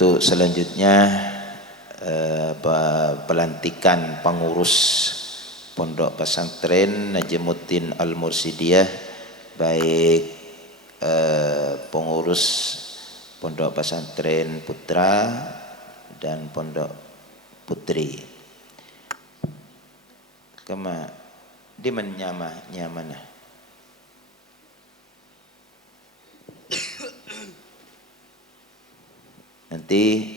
untuk selanjutnya pelantikan pengurus Pondok Pesantren Najmuddin Al-Mursidiyah, baik pengurus Pondok Pesantren Putra dan Pondok Putri. Di mana? Nanti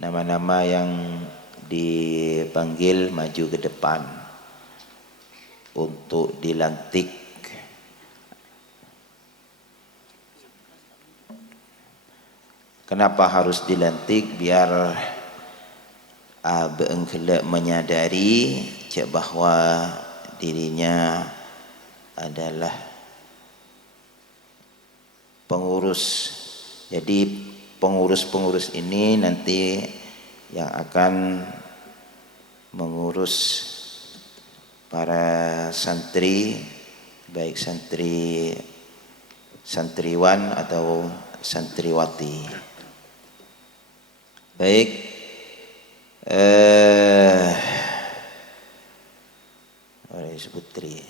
nama-nama yang dipanggil maju ke depan untuk dilantik. Kenapa harus dilantik? Biar beengkelak menyadari bahwa dirinya adalah pengurus. Jadi pengurus-pengurus ini nanti yang akan mengurus para santri, baik santriwan atau santriwati. Baik, Putri,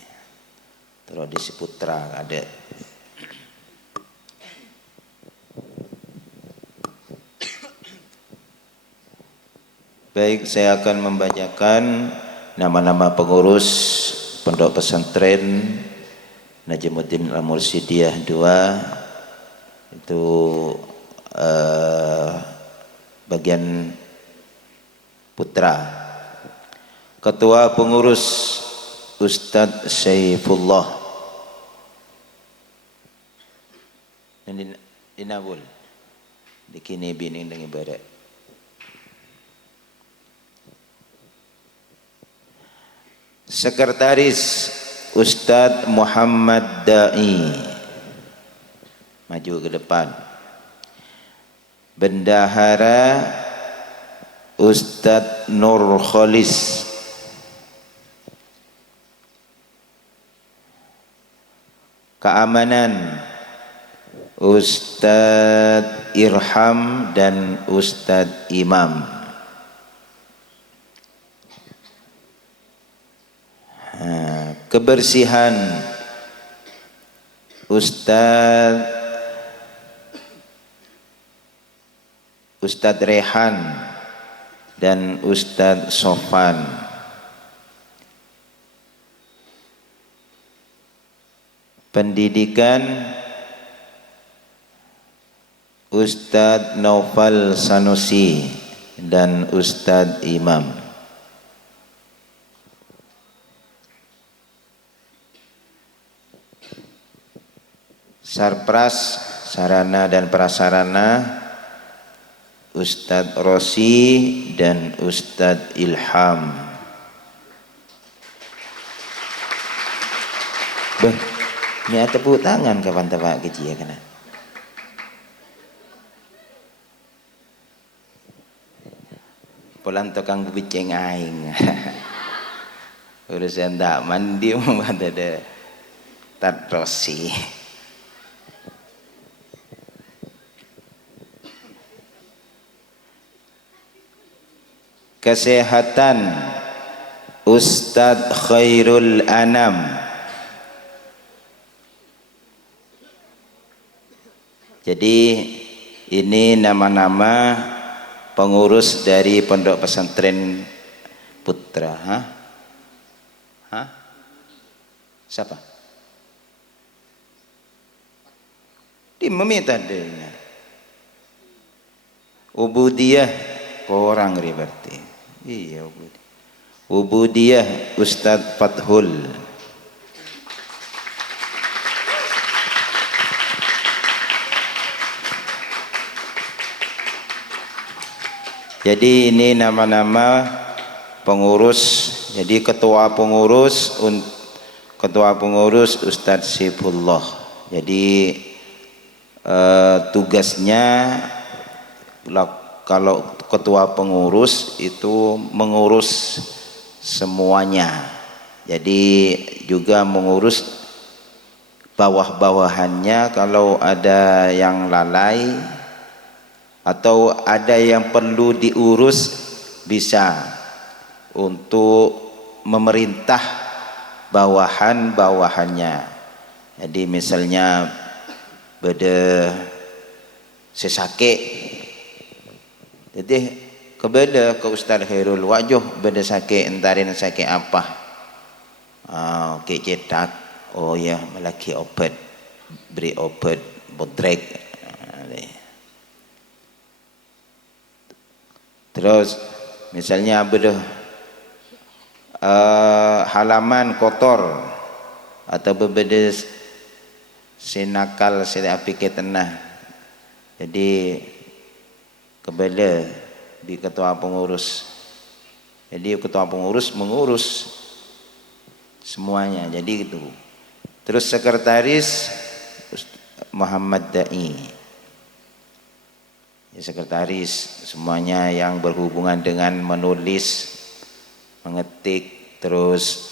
tradisi putra ada. Baik, saya akan membacakan nama-nama pengurus Pondok Pesantren Najmuddin Al-Mursidiyah 2. Itu bagian putra. Ketua pengurus Ustadz Saifullah di Nabul, di kini bini dengan ibarat. Sekretaris Ustadz Muhammad Da'i, maju ke depan. Bendahara Ustadz Nur Kholis. Keamanan Ustadz Irham dan Ustadz Imam. Kebersihan Ustadz Rehan dan Ustadz Sofan. Pendidikan Ustadz Naufal Sanusi dan Ustadz Imam. Sarpras, sarana dan prasarana Ustadz Rosi dan Ustadz Ilham. Ini tepuk tangan kapan tapak kecil ya kena. Pulang tukang biceng aing. Urusan tak mandi membuat ada Ustadz Rosi. Kesehatan Ustadz Khairul Anam. Jadi ini nama-nama pengurus dari Pondok Pesantren Putra. Siapa? Dia meminta dengar. Ubudiyah orang berarti. Iya, Ubudiyah Ustadz Fathul. Jadi ini nama-nama pengurus. Jadi ketua pengurus Ustadz Saifullah. Jadi tugasnya kalau ketua pengurus itu mengurus semuanya. Jadi juga mengurus bawah-bawahannya. Kalau ada yang lalai atau ada yang perlu diurus bisa untuk memerintah bawahan-bawahannya. Jadi misalnya beda sesakit, jadi kepada ke Ustaz Khairul wajuh beda sakit entarin sakit apa, cetak, oh ya melaki obat, beri obat bodrek. Terus misalnya beda halaman kotor atau berbeda sinakal sila api ke tanah, jadi kebala di ketua pengurus, jadi ketua pengurus mengurus semuanya, jadi itu. Terus sekretaris Muhammad Dai, ya, sekretaris semuanya yang berhubungan dengan menulis, mengetik, terus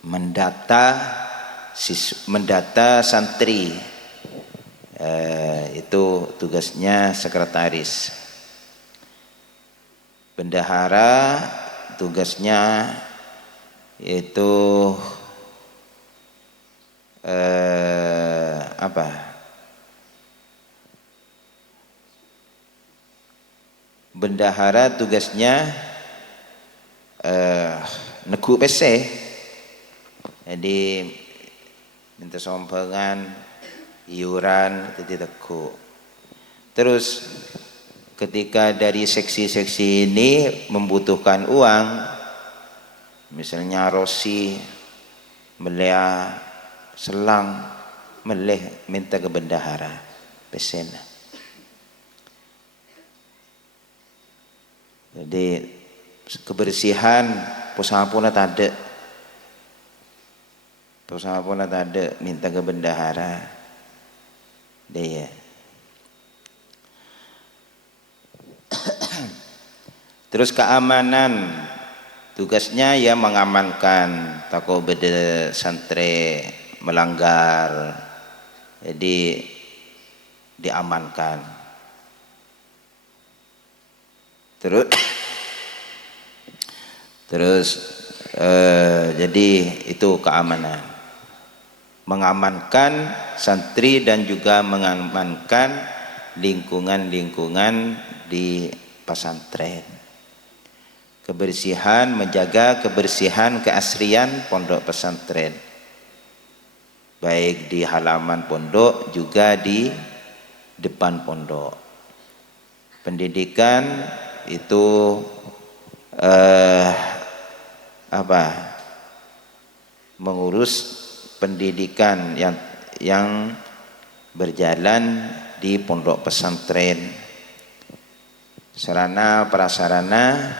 mendata santri, itu tugasnya sekretaris. Bendahara tugasnya itu apa? Bendahara tugasnya neku PC, jadi minta sompengan, iuran, jadi teku. Terus ketika dari seksi-seksi ini membutuhkan uang, misalnya Rosi melea selang, meleh minta ke bendahara pesen. Jadi kebersihan pusapuna tade, pusapuna tade minta ke bendahara dia. Terus keamanan tugasnya ya mengamankan takut beda santri melanggar, jadi diamankan. Terus jadi itu keamanan, mengamankan santri dan juga mengamankan lingkungan-lingkungan di pesantren. Kebersihan, menjaga kebersihan keasrian pondok pesantren, baik di halaman pondok juga di depan pondok. Pendidikan itu mengurus pendidikan yang berjalan di pondok pesantren. Sarana prasarana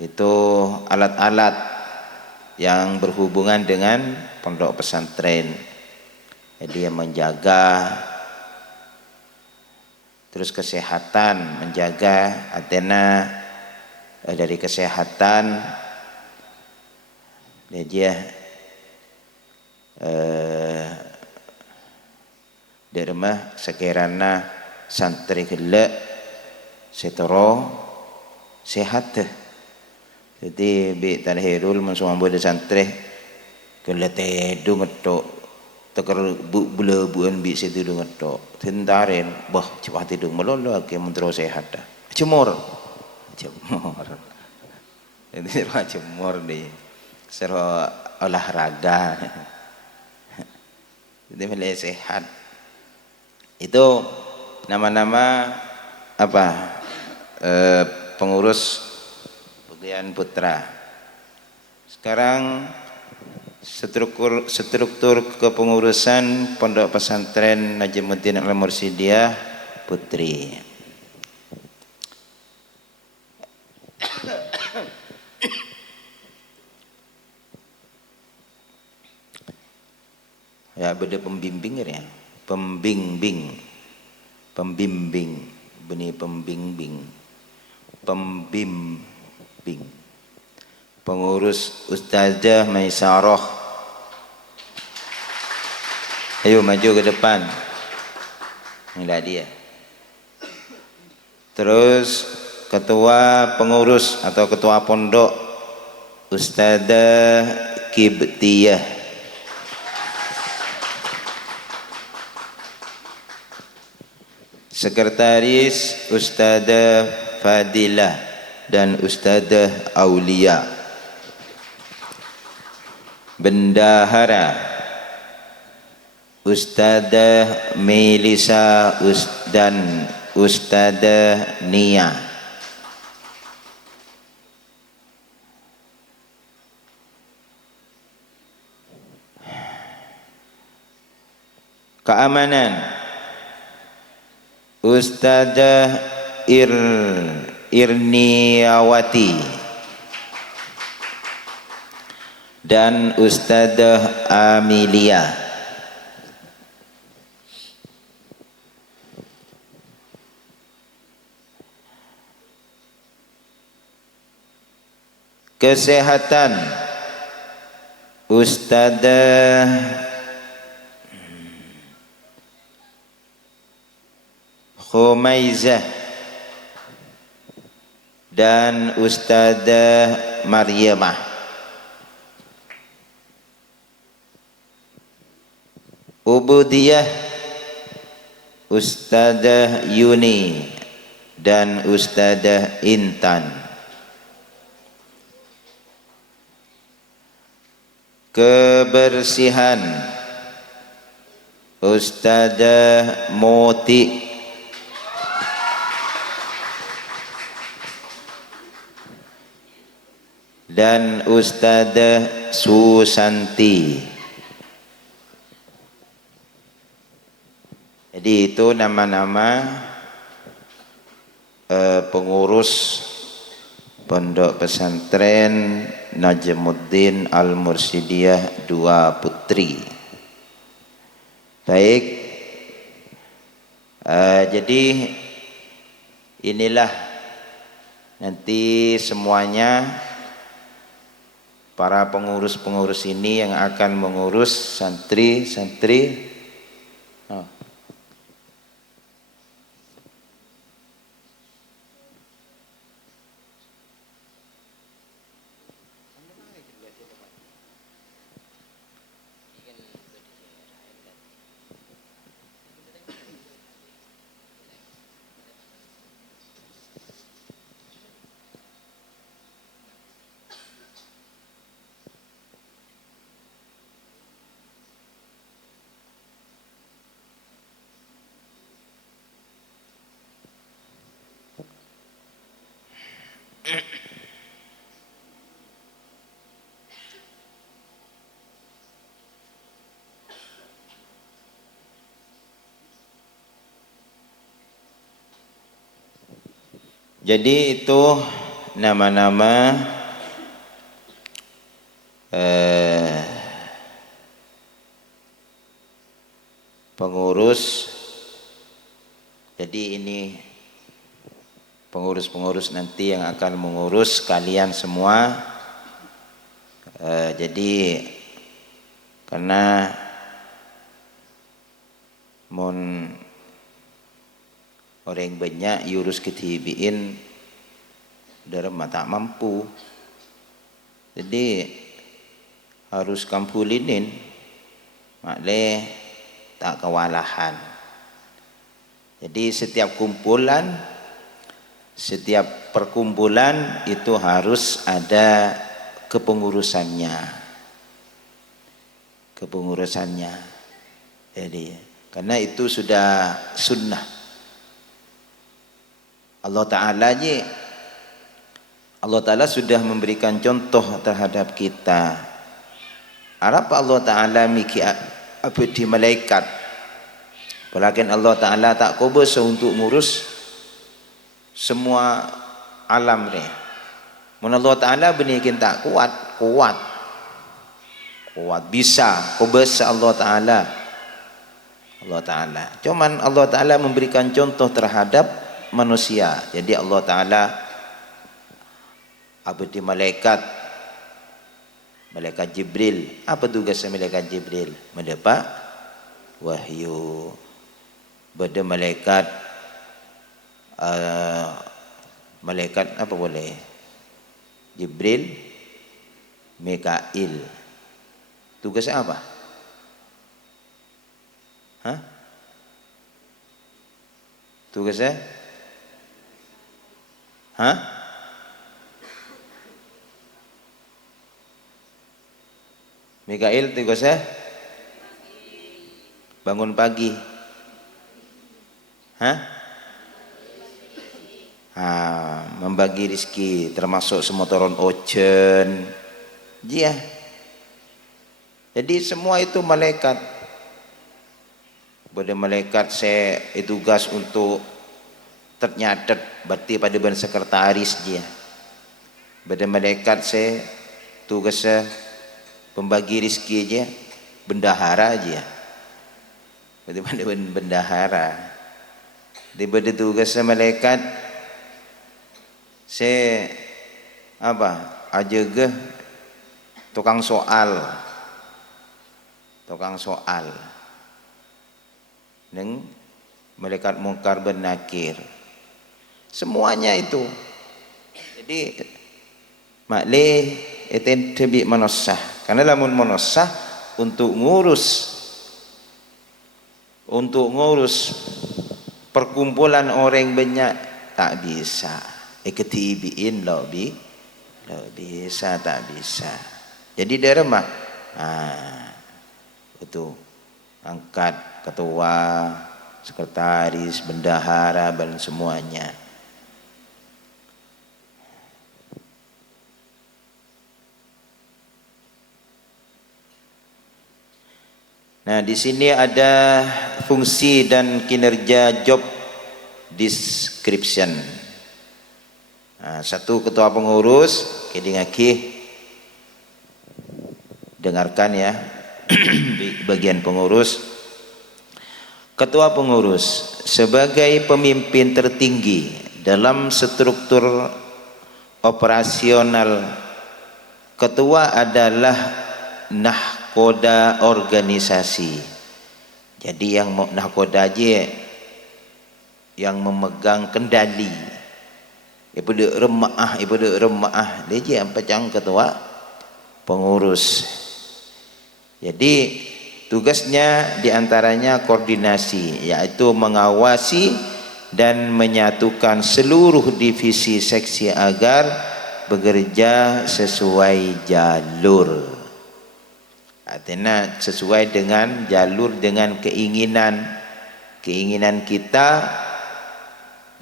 itu alat-alat yang berhubungan dengan pondok pesantren, jadi yang menjaga. Terus kesehatan, menjaga Athena dari kesehatan, dia di rumah sekiranya santri gelek setoro sehat. Jadi bi Talhirul mensuambo de santri gelek tedu ngedok teker bula-buan bi situ ngedok tentaren bah cepat tidur melolo ke mentro sehat dah cemor jadi serba cemor di serba olahraga jadi mulai sehat. Itu nama-nama pengurus Pegawaian Putra. Sekarang struktur kepengurusan Pondok Pesantren Najmuddin Al-Mursidiyah Putri. Ya beda pembimbing ya, pembimbing, benih pembimbing, pengurus Ustazah Maisarah. Ayo maju ke depan. Inilah dia. Terus ketua pengurus atau ketua pondok Ustadzah Kibtiyah. Sekretaris Ustadzah Fadilah dan Ustadzah Aulia. Bendahara Ustadzah Melisa dan Ustadzah Nia. Keamanan Ustadzah Irniawati dan Ustadzah Amelia. Kesehatan Ustadzah Khumaizah dan Ustadzah Maryamah. Ubudiyah Ustadzah Yuni dan Ustadzah Intan. Kebersihan Ustadzah Moti dan Ustadzah Susanti. Jadi itu nama-nama pengurus Pondok Pesantren Najmuddin Al-Mursidiyah Dua Putri. Baik, jadi inilah nanti semuanya para pengurus-pengurus ini yang akan mengurus santri-santri. Jadi itu nama-nama pengurus. Jadi ini pengurus-pengurus nanti yang akan mengurus kalian semua. Jadi karena orang banyak yurus ketibiin dalam tak mampu, jadi harus kampulinin makle tak kewalahan. Jadi setiap kumpulan, setiap perkumpulan itu harus ada kepengurusannya. Jadi karena itu sudah sunnah Allah Ta'ala sudah memberikan contoh terhadap kita. Apa Allah Ta'ala miki apa di malaikat, walakin Allah Ta'ala tak kubus untuk ngurus semua alam ni. Mun Allah Ta'ala benikin tak kuat bisa kubus Allah Ta'ala. Cuman Allah Ta'ala memberikan contoh terhadap manusia. Jadi Allah Ta'ala abdi malaikat Jibril. Apa tugasnya malaikat Jibril? Mendapat wahyu. Bada malaikat eh, malaikat apa boleh? Jibril, Mikail. Tugasnya apa? Hah? Tugasnya? Hah? Mikail tugasnya bangun pagi. Hah? Membagi rizki, termasuk semotoron ojen. Iya. Jadi semua itu malaikat. Pada malaikat saya tugas untuk ternyatet berarti pada ban sekretaris dia. Pada malaikat saya tugasnya pembagi rizki aja, bendahara aja. Pada bendahara. Daripada tugasnya malaikat saya apa? Aja ke tukang soal. Tukang soal. Neng malaikat mungkar dan nakir. Semuanya itu. Jadi maklih eten tebi manosah. Karena lamun manosah untuk ngurus perkumpulan orang banyak tak bisa. Ketibiin lo bisa tak bisa. Jadi dari mah itu angkat ketua, sekretaris, bendahara dan semuanya. Nah, di sini ada fungsi dan kinerja job description. Nah, satu ketua pengurus, kedingaki dengarkan ya. Bagian pengurus. Ketua pengurus sebagai pemimpin tertinggi dalam struktur operasional, ketua adalah nahkoda organisasi. Jadi yang nahkoda aja yang memegang kendali. Ibu remaah dia je yang pecang ketua pengurus. Jadi tugasnya diantaranya koordinasi, yaitu mengawasi dan menyatukan seluruh divisi seksi agar bekerja sesuai jalur. Artinya sesuai dengan jalur, dengan keinginan kita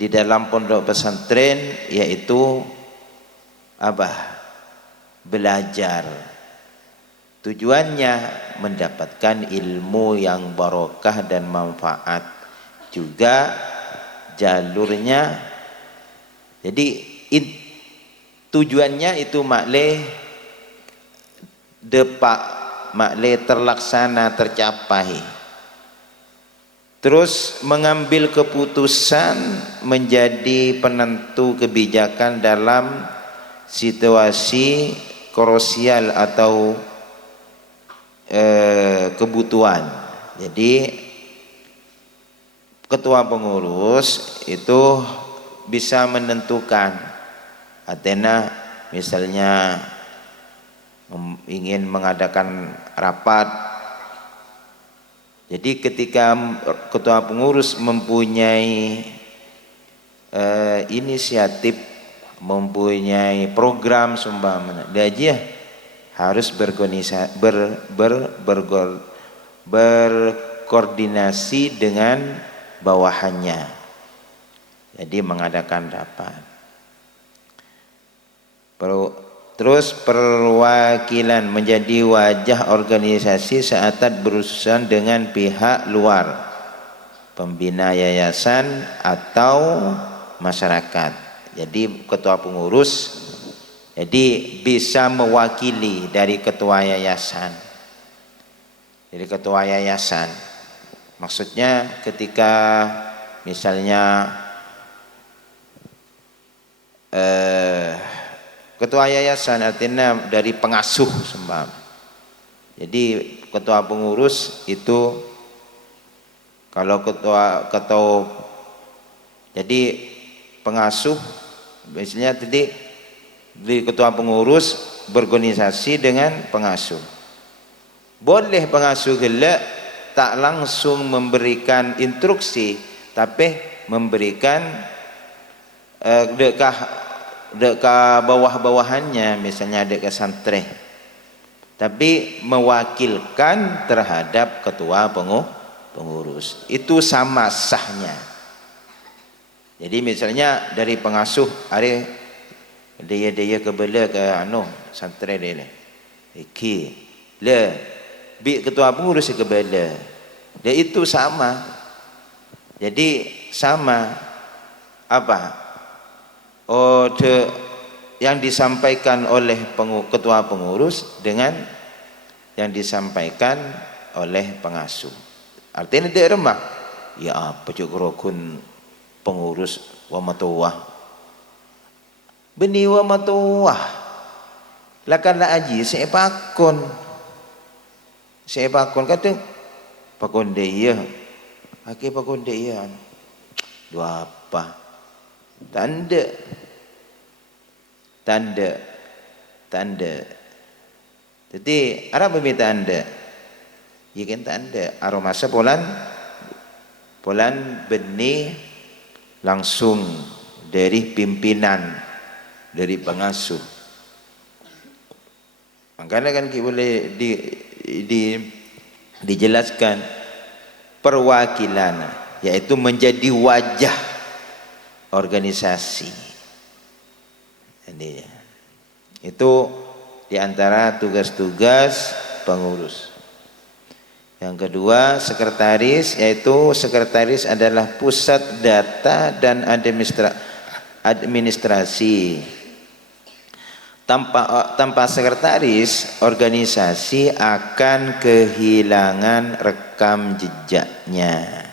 di dalam pondok pesantren, yaitu apa? Belajar. Tujuannya mendapatkan ilmu yang barokah dan manfaat. Juga jalurnya, jadi tujuannya itu maklih depak, maklih terlaksana, tercapai. Terus mengambil keputusan menjadi penentu kebijakan dalam situasi krusial atau kebutuhan. Jadi ketua pengurus itu bisa menentukan, artinya misalnya ingin mengadakan rapat. Jadi ketika ketua pengurus mempunyai inisiatif, mempunyai program seumpama, dia aja harus berkoordinasi dengan bawahannya. Jadi mengadakan rapat. Terus perwakilan menjadi wajah organisasi saat berurusan dengan pihak luar, pembina yayasan atau masyarakat. Jadi ketua pengurus jadi bisa mewakili dari ketua yayasan. Jadi ketua yayasan maksudnya ketika misalnya ketua yayasan artinya dari pengasuh sembah. Jadi ketua pengurus itu kalau ketua jadi pengasuh, misalnya tadi di ketua pengurus berorganisasi dengan pengasuh. Boleh pengasuh gelak tak langsung memberikan instruksi, tapi memberikan dekat bawah-bawahannya, misalnya dekat santri, tapi mewakilkan terhadap ketua pengurus. Itu sama sahnya. Jadi misalnya dari pengasuh are dia kebela ke santri dia iki le bi ketua pengurus kebela dia, itu sama. Jadi sama apa yang disampaikan oleh ketua pengurus dengan yang disampaikan oleh pengasuh. Artinya dia remah ya apa cuk rukun pengurus wa matuwah beni wa matuwah lakan la aji saya pakon kata pakon dia aki pakon dia dua apa tanda jadi ada meminta anda ya kan tanda aromasa polan benih langsung dari pimpinan, dari pengasuh. Makanya kan kita boleh dijelaskan perwakilan, yaitu menjadi wajah organisasi. Jadi, itu diantara tugas-tugas pengurus. Yang kedua, sekretaris, yaitu sekretaris adalah pusat data dan administrasi. Tanpa sekretaris, organisasi akan kehilangan rekam jejaknya.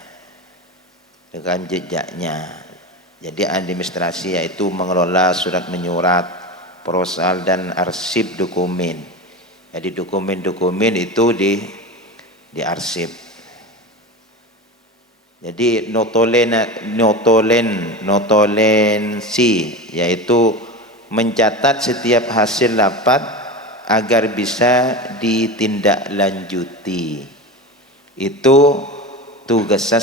Jadi administrasi yaitu mengelola surat menyurat, prosal dan arsip dokumen. Jadi dokumen-dokumen itu diarsip. Jadi notolensi yaitu mencatat setiap hasil rapat agar bisa ditindaklanjuti. Itu tugasnya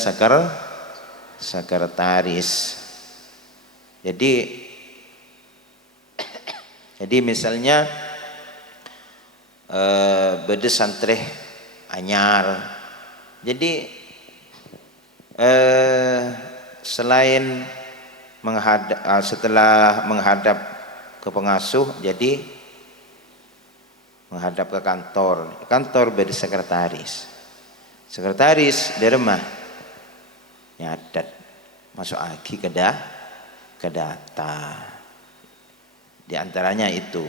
sekretaris. Jadi misalnya bede santri anyar. Jadi selain setelah menghadap ke pengasuh, jadi menghadap ke kantor bede sekretaris di rumah nyadat masuk lagi ke data, di antaranya itu.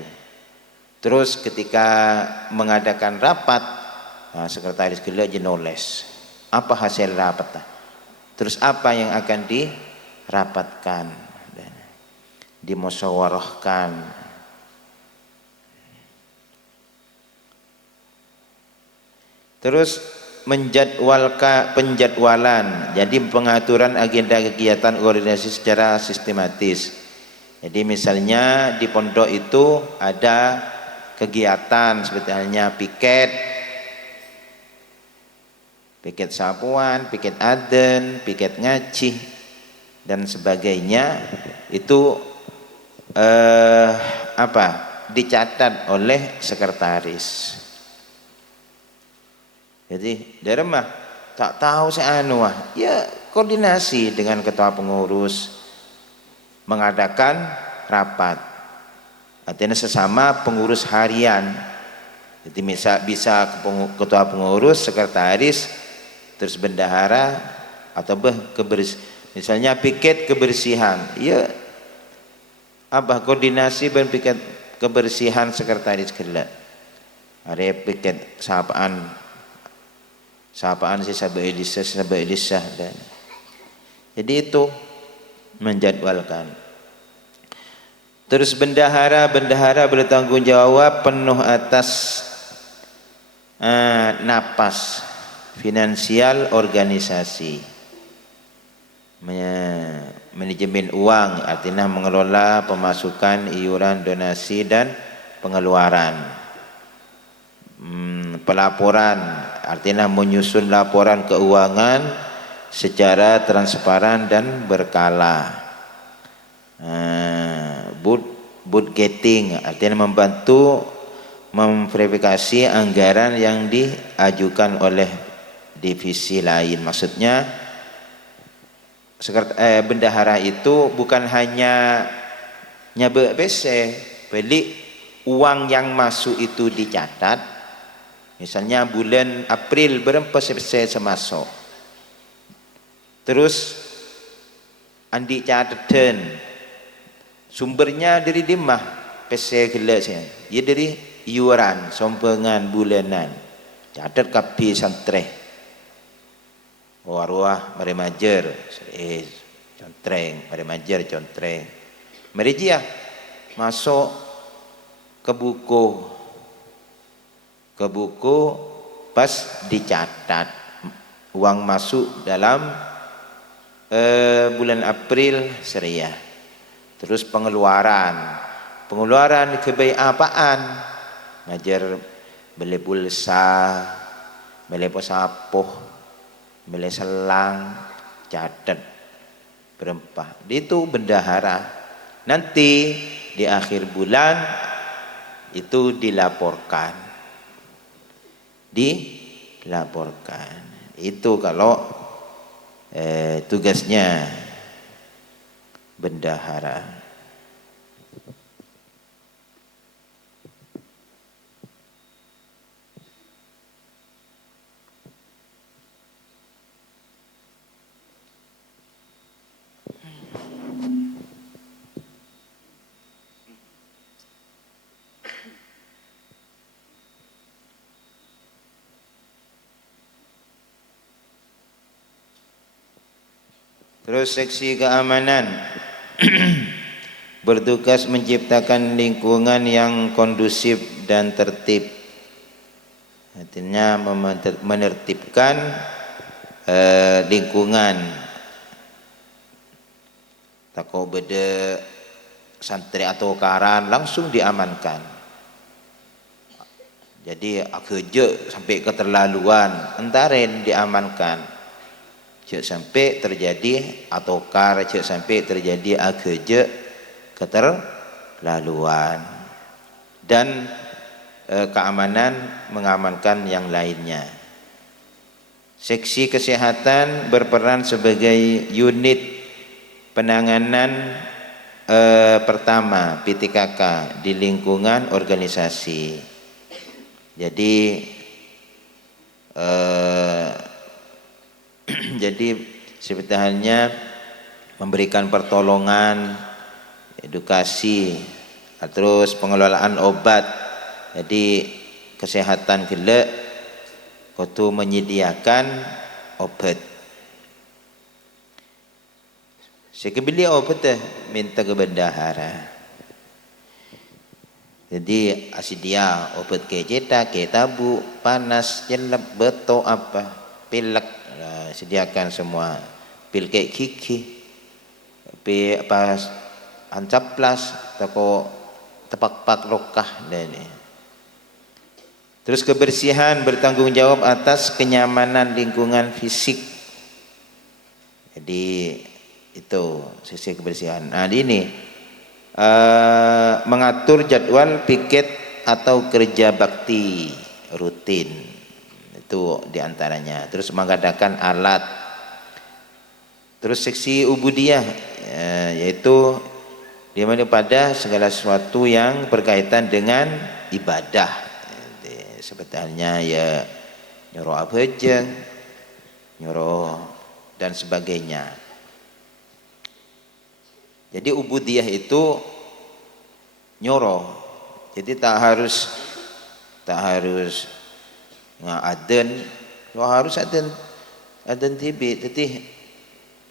Terus ketika mengadakan rapat, sekretaris gila jenoles apa hasil rapat, terus apa yang akan dirapatkan, dimusyawarahkan. Terus penjadwalan, jadi pengaturan agenda kegiatan organisasi secara sistematis. Jadi misalnya di pondok itu ada kegiatan seperti halnya piket sapuan, piket aden, piket ngaji dan sebagainya, itu dicatat oleh sekretaris. Jadi dari rumah tak tahu ya koordinasi dengan ketua pengurus mengadakan rapat. Artinya sesama pengurus harian. Jadi bisa ketua pengurus, sekretaris, terus bendahara atau misalnya piket kebersihan. Ya koordinasi dan piket kebersihan sekretaris kelak. Ada piket sapaan si Sabah Elisah dan jadi itu menjadwalkan. Terus bendahara bertanggung jawab penuh atas napas finansial organisasi, manajemen uang, artinya mengelola pemasukan, iuran, donasi dan pengeluaran. Pelaporan, artinya menyusun laporan keuangan secara transparan dan berkala. Budgeting, artinya membantu memverifikasi anggaran yang diajukan oleh divisi lain. Maksudnya bendahara itu bukan hanya nyabek PC, beli uang yang masuk itu dicatat. Misalnya bulan April berapa PC semasuk, terus andi catatan sumbernya dari dimah PC gelasnya, ya dari iuran sompengan bulanan, catat kapi santreh arwah mari majer contreng mari majer contreng mari dia masuk ke buku pas dicatat uang masuk dalam bulan April seria. Terus pengeluaran kebaik apaan, ngajar beli pulsa, beli posapoh, beli selang, catat berapa, itu bendahara. Nanti di akhir bulan itu dilaporkan. Itu kalau tugasnya bendahara. Terus seksi keamanan bertugas menciptakan lingkungan yang kondusif dan tertib. Artinya menertibkan lingkungan. Tako beda santri atau karan langsung diamankan. Jadi kerja sampai keterlaluan, entaren diamankan. Cek sampai terjadi atokar, cek sampai terjadi kerja keterlaluan, dan keamanan mengamankan yang lainnya. Seksi kesehatan berperan sebagai unit penanganan pertama PTKK di lingkungan organisasi. Jadi sebetulnya memberikan pertolongan, edukasi, terus pengelolaan obat. Jadi kesehatan gelek kudu menyediakan obat. Sekebeli obat minta ke bendahara. Jadi asidia obat keceta, ketabu, panas, jelek, beto apa, pilek. Sediakan semua, pil kayak kiki, pil apa ancaplas, toko tepak lokah dan ini. Terus kebersihan bertanggung jawab atas kenyamanan lingkungan fisik. Jadi itu sisi kebersihan. Nah ini mengatur jadwal piket atau kerja bakti rutin. Itu diantaranya. Terus mengadakan alat. Terus seksi ubudiyah, yaitu di mana pada segala sesuatu yang berkaitan dengan ibadah. Sebetulnya ya nyuruh apa aja, nyuruh dan sebagainya. Jadi ubudiyah itu nyuruh. Jadi tak harus adan, harus adan tibi. Jadi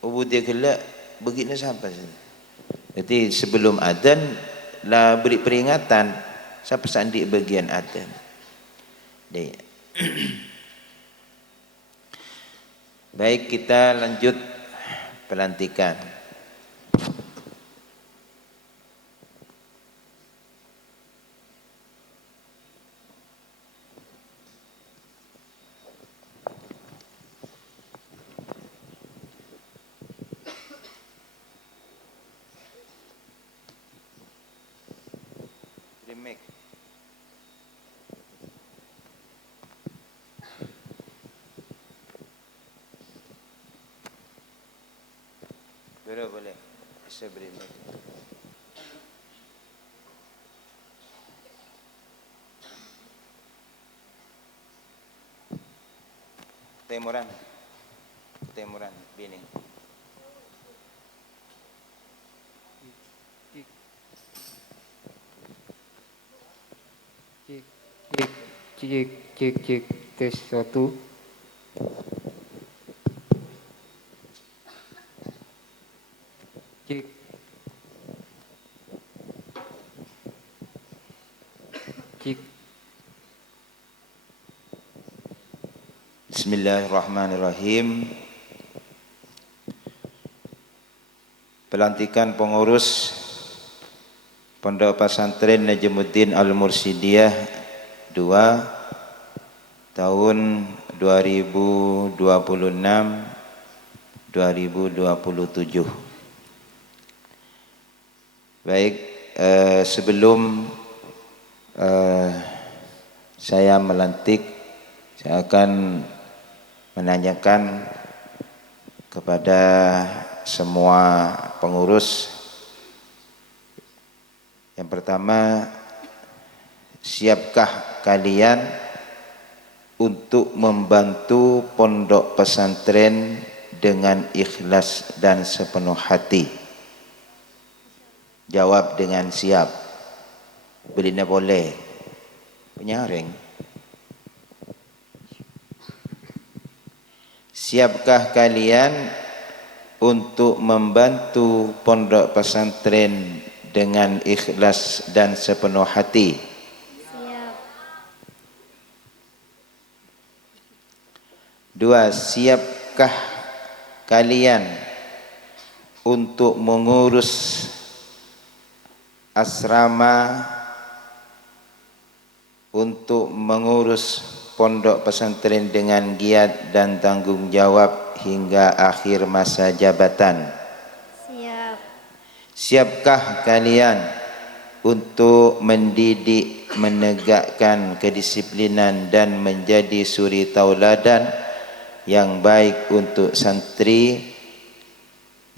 ubudiyah gelak begini siapa sih? Jadi sebelum adan lah beri peringatan siapa sandi bagian adan. Baik, kita lanjut pelantikan. Mic. Boleh. Bisa beri mic. Temuran, bini. Cek tes 1. Cek. Bismillahirrahmanirrahim. Pelantikan pengurus Pondok Pesantren Najmuddin Al-Mursidiyah 2 tahun 2026-2027. Baik, sebelum saya melantik, saya akan menanyakan kepada semua pengurus. Yang pertama, siapkah kalian untuk membantu pondok pesantren dengan ikhlas dan sepenuh hati? Jawab dengan siap. Belinya boleh. Penyaring. Siapkah kalian untuk membantu pondok pesantren dengan ikhlas dan sepenuh hati? Siap. 2. Siapkah kalian untuk mengurus asrama, untuk mengurus pondok pesantren dengan giat dan tanggung jawab hingga akhir masa jabatan? Siap. Siapkah kalian untuk mendidik, menegakkan kedisiplinan dan menjadi suri tauladan yang baik untuk santri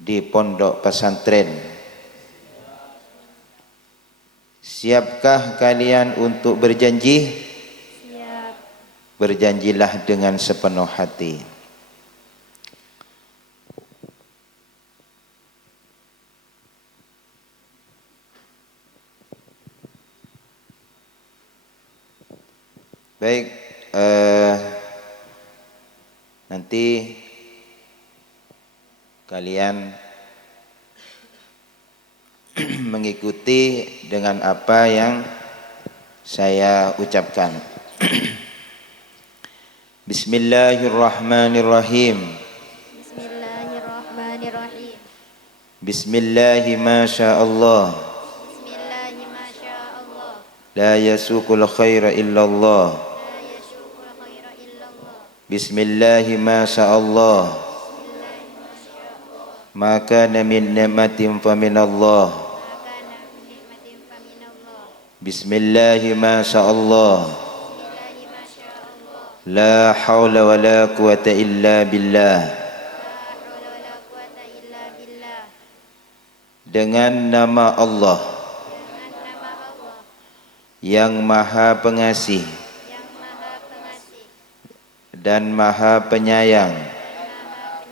di pondok pesantren? Siapkah kalian untuk berjanji? Siap. Berjanjilah dengan sepenuh hati. Baik, nanti kalian mengikuti dengan apa yang saya ucapkan. Bismillahirrahmanirrahim. Bismillahirrahmanirrahim. Bismillahi masyaallah. Bismillahi masyaallah. La yasuqul khaira illallah. La yashukul khaira illallah. Bismillahi masyaallah. Bismillahi masyaallah. Ma kana min ni'matin faminallah. Maka nikmatin faminallah. Bismillahi masyaallah. Bismillahi masyaallah. La haula wa la quwata illa billah. La haula wala quwata illa billah. Dengan nama Allah Dengan nama Allah yang Maha Pengasih yang Maha Pengasih dan Maha Penyayang, dan Maha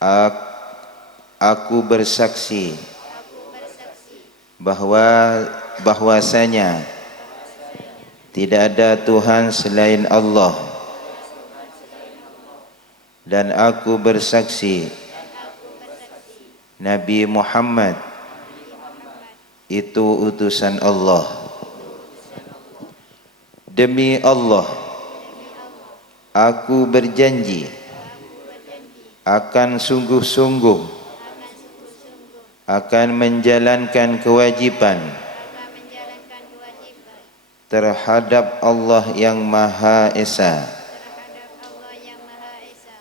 Penyayang. aku bersaksi Aku bersaksi bahwasanya tidak ada Tuhan selain Allah, dan aku bersaksi Nabi Muhammad itu utusan Allah. Demi Allah, aku berjanji akan sungguh-sungguh akan menjalankan kewajiban akan menjalankan kewajiban terhadap Allah yang Maha Esa, terhadap Allah yang Maha Esa,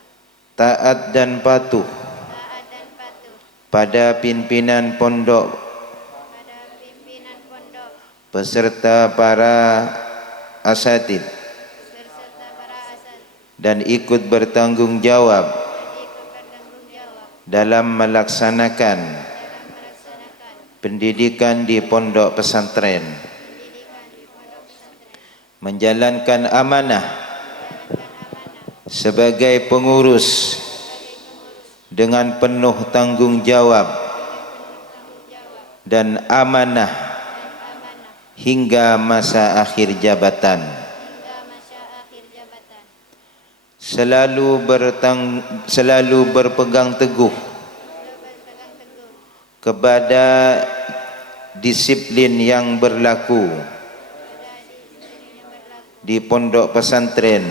taat dan patuh taat dan patuh pada pimpinan pondok pada pimpinan pondok beserta para asatid serta para asal dan ikut bertanggung jawab ikut bertanggung jawab dalam melaksanakan dalam melaksanakan pendidikan di pondok pesantren, pendidikan di pondok pesantren, menjalankan amanah menjalankan amanah sebagai pengurus dengan penuh tanggung jawab dan amanah hingga masa akhir jabatan, hingga masa akhir jabatan, selalu berpegang teguh berpegang teguh kepada disiplin yang berlaku di pondok pesantren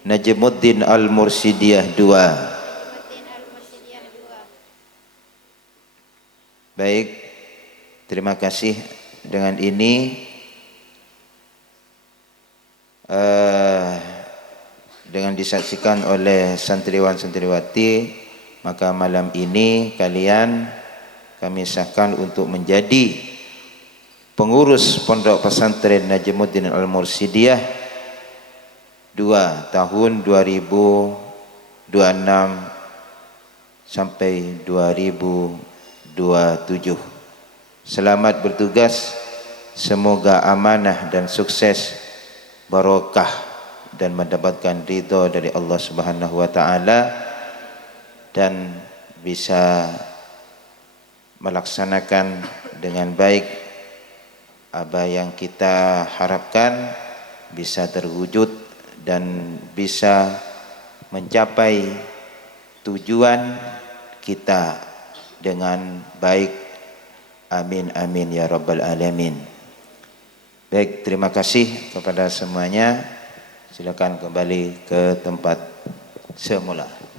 Najmuddin Al-Mursyidiyah 2. Najmuddin Al-Mursyidiyah 2. Baik, terima kasih. Dengan ini dengan disaksikan oleh santriwan santriwati, maka malam ini kami sahkan untuk menjadi pengurus pondok pesantren Najmuddin Al-Mursyidiyah 2 tahun 2026 sampai 2027. Selamat bertugas, semoga amanah dan sukses, barokah dan mendapatkan ridha dari Allah Subhanahu wa taala dan bisa melaksanakan dengan baik apa yang kita harapkan bisa terwujud dan bisa mencapai tujuan kita dengan baik. Amin amin ya rabbal alamin. Baik, terima kasih kepada semuanya. Silakan kembali ke tempat semula.